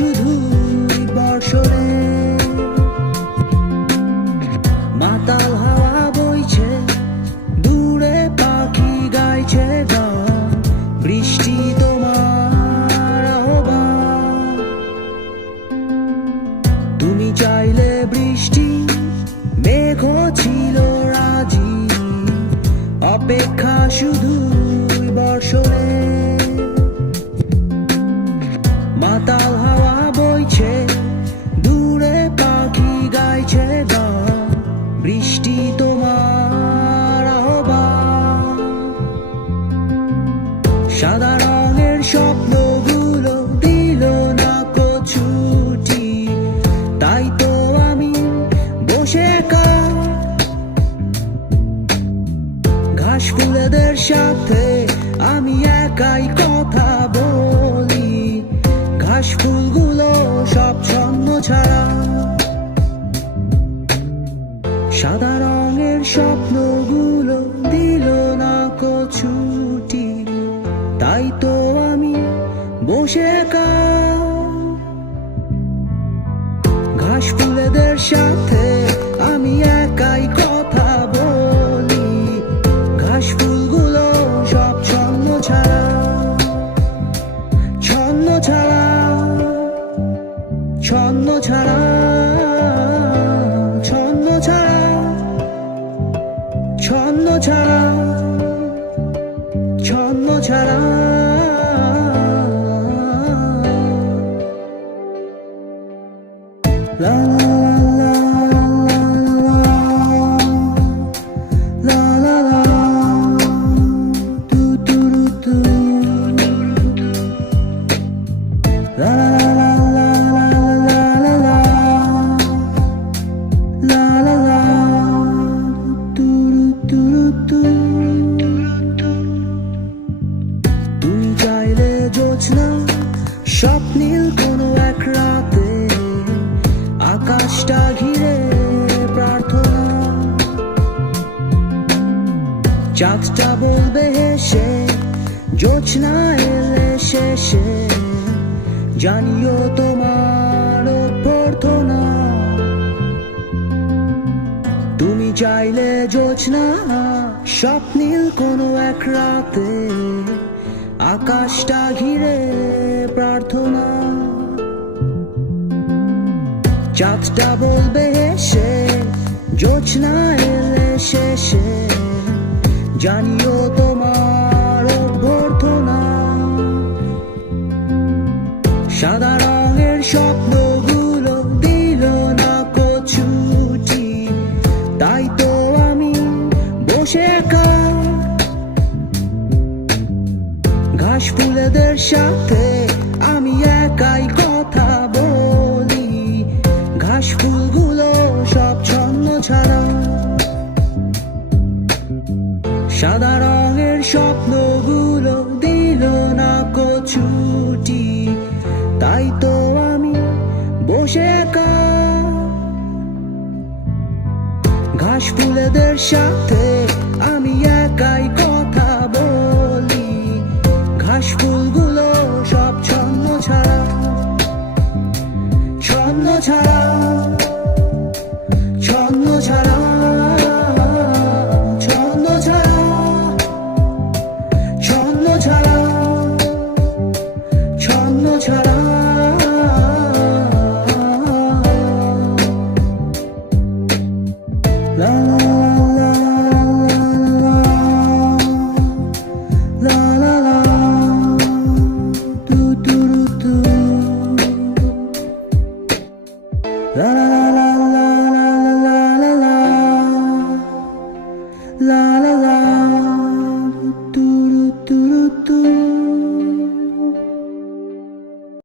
শুধু বর্ষণে। মাতাল হাওয়া বইছে, দূরে পাখি গাইছে গান বৃষ্টি তোমার তুমি চাইলে বৃষ্টি মেঘ ছিল রাজি, অপেক্ষা শুধু ঘাস ফুলেদের সাথে আমি একাই কথা বলি। ঘাস ফুলগুলো সব ছন্ন ছাড়া। সাদা রঙের স্বপ্নগুলো দিল না কছুটি তাই তো আমি বসে ঘাস ফুলেদের সাথে ছন্ন ছাড়া ছন্ন ছাড়া ছন্ন ছাড়া ছন্ন ছাড়া। ঘিরে প্রার্থনা। চাঁদটা বলবে হেসে জোছনা এলে শেষে। জানিও তোমার অভ্যর্থনা। তুমি চাইলে জোছনা স্বপ্নীল কোনো এক রাতে। আকাশটা ঘিরে প্রার্থনা। চাঁদটা বলবে হেসে জোছনা এলে শেষে। জানিও তোমার অভ্যর্থনা। সাদা রঙের স্বপ্নগুলো দিল না কছুটি তাই তো আমি বসে একা। ঘাস ফুলেদের সাথে স্বপ্নগুলো দিল না কছুটি তাই তো আমি বসে একা। ঘাস ফুলেদের সাথে